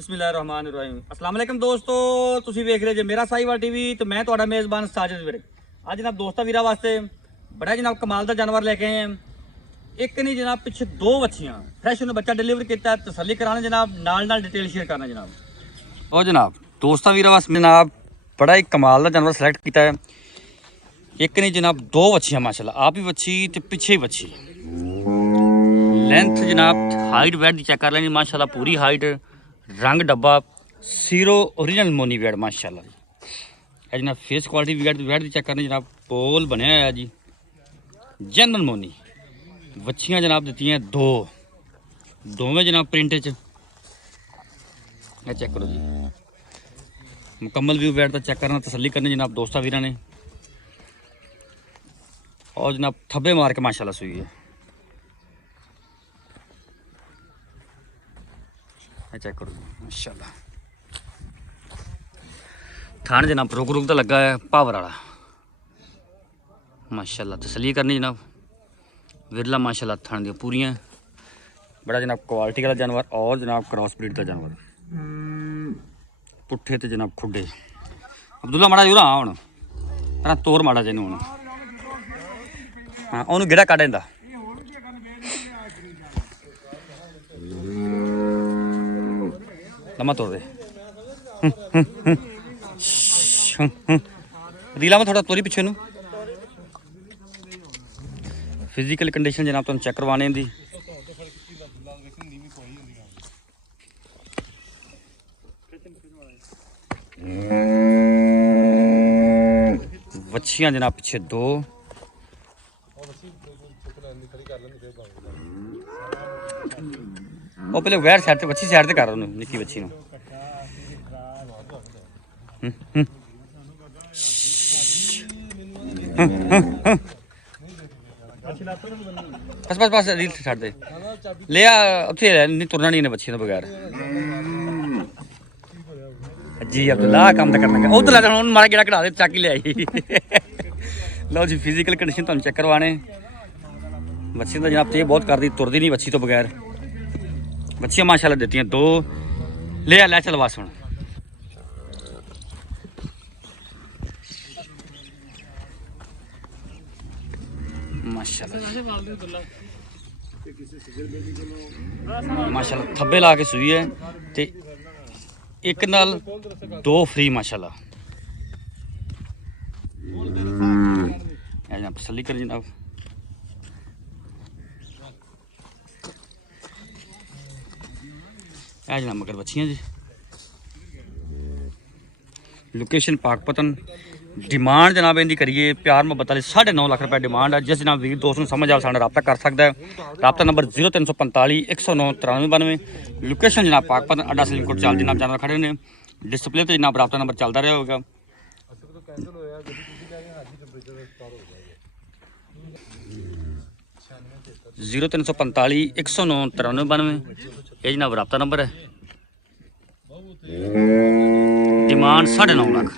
ਬਿਸਮਿਲ੍ਲਾਹਿਰਰਹਿਮਾਨਿਰਰਹੀਮ। अस्सलाम वालेकुम दोस्तों, ਤੁਸੀਂ ਵੇਖ ਰਹੇ ਜੇ ਮੇਰਾ ਸਾਈਵਾਲ ਟੀਵੀ ਤੇ ਮੈਂ ਤੁਹਾਡਾ ਮੇਜ਼ਬਾਨ ਸਾਜਿਦ ਵੀਰ। ਅੱਜ ਜਨਾਬ ਦੋਸਤਾਂ ਵੀਰਾਂ ਵਾਸਤੇ ਬੜਾ ਜਨਾਬ ਕਮਾਲ ਦਾ ਜਾਨਵਰ ਲੈ ਕੇ ਆਏ ਹਾਂ। ਇੱਕ ਨਹੀਂ ਜਨਾਬ, ਪਿੱਛੇ ਦੋ ਬੱਚੀਆਂ ਫਰੈਸ਼ ਉਹਨੇ ਬੱਚਾ ਡਿਲੀਵਰ ਕੀਤਾ। ਤਸੱਲੀ ਕਰਾਣਾ ਜਨਾਬ, ਨਾਲ ਡਿਟੇਲ ਸ਼ੇਅਰ ਕਰਨਾ ਜਨਾਬ। ਉਹ ਜਨਾਬ ਦੋਸਤਾਂ ਵੀਰਾਂ ਵਾਸਤੇ ਜਨਾਬ ਬੜਾ ਹੀ ਕਮਾਲ ਦਾ ਜਾਨਵਰ ਸਿਲੈਕਟ ਕੀਤਾ ਹੈ। ਇੱਕ ਨਹੀਂ ਜਨਾਬ, ਦੋ ਬੱਚੀਆਂ ਮਾਸ਼ਾਅੱਲਾ, ਆਪ ਹੀ ਬੱਚੀ ਤੇ ਪਿੱਛੇ ਹੀ ਬੱਚੀ। ਲੈਂਥ जनाब हाइट वेट की चेक कर लेनी माशाल्लाह, पूरी हाइट, रंग डब्बा सीरो ओरिजिनल मोनी वेट माशाल्लाह जी। जनाब फेस क्वालिटी वेट की चेक करनी जनाब, पोल बनया है जी जनरल मोनी। बच्चियां जनाब दी दो दोवें जनाब प्रिंट च चेक करो जी। मुकम्मल व्यू वेट का चेक करना, तसल्ली करनी जनाब दोस्तां वीरां ने। और जनाब थब्बे मार के माशाल्लाह सुई है। चेक करो माशाल्लाह, थान जनाब रुक रुक तो लगा है पावर वाला माशाल्लाह। तसल्ली करनी जनाब, विरला माशाल्लाह थान दी पूरियां, बड़ा जनाब क्वालिटी वाला जानवर। और जनाब क्रॉस ब्रीड का जानवर, पुट्ठे ते जनाब खुडे। अब्दुल्ला माड़ा जी हाँ हुण तेरा तोर माड़ा जी हुण, हाँ उन्होंने गेड़ा कढ़ इंदा। लम्मा तोड़ दे रीला में थोड़ा तोरी पिछे नू। फिजिकल कंडीशन जनाब तुम चेक करवाने दी। बच्चियां जनाब पिछे दो, वो पहले वैर साइड बच्ची साइड से कर रहा निक्की बच्ची बस बस बस रील छड़ दे ले आ उत्थे नहीं तुरना नहीं इन्हें बच्चियों बगैर जी। अब्दुल्ला काम तो करना उधर ला मारा गेड़ा कढ़ा दे चाकी ले आई। लो जी फिजिकल कंडीशन तुम चेक करवाने। बच्ची तो जनाब ये बहुत कर दी, तुरदी नहीं बच्ची तो बगैर। बच्चियां माशाल्लाह देती हैं दो, ले आ ले चल बस हुण। माशाल्लाह थब्बे ला के सुई है ते एक नाल दो फ्री माशाल्लाह। तसल्ली कर जनाब, जनाब मगर बच्चियां जी। लोकेशन पाकपतन। डिमांड जनाब इनकी करिए प्यार मोहब्बत वाली 9.5 लाख रुपये डिमांड है। जिस जनाब वीर दोस्त को समझ आ साढ़े रब्ता कर सकता है। रब्ता नंबर 0345 109 9392। लोकेशन जनाब पाकपतन, अड्डा सलीमकोट चाल जनाब जानवर खड़े ने। डिस्प्ले तो जनाब रब्ता नंबर चलता रहा होगा। 0345 109 9392 ये जनाब रब्ता नंबर है। डिमांड 9.5 लाख।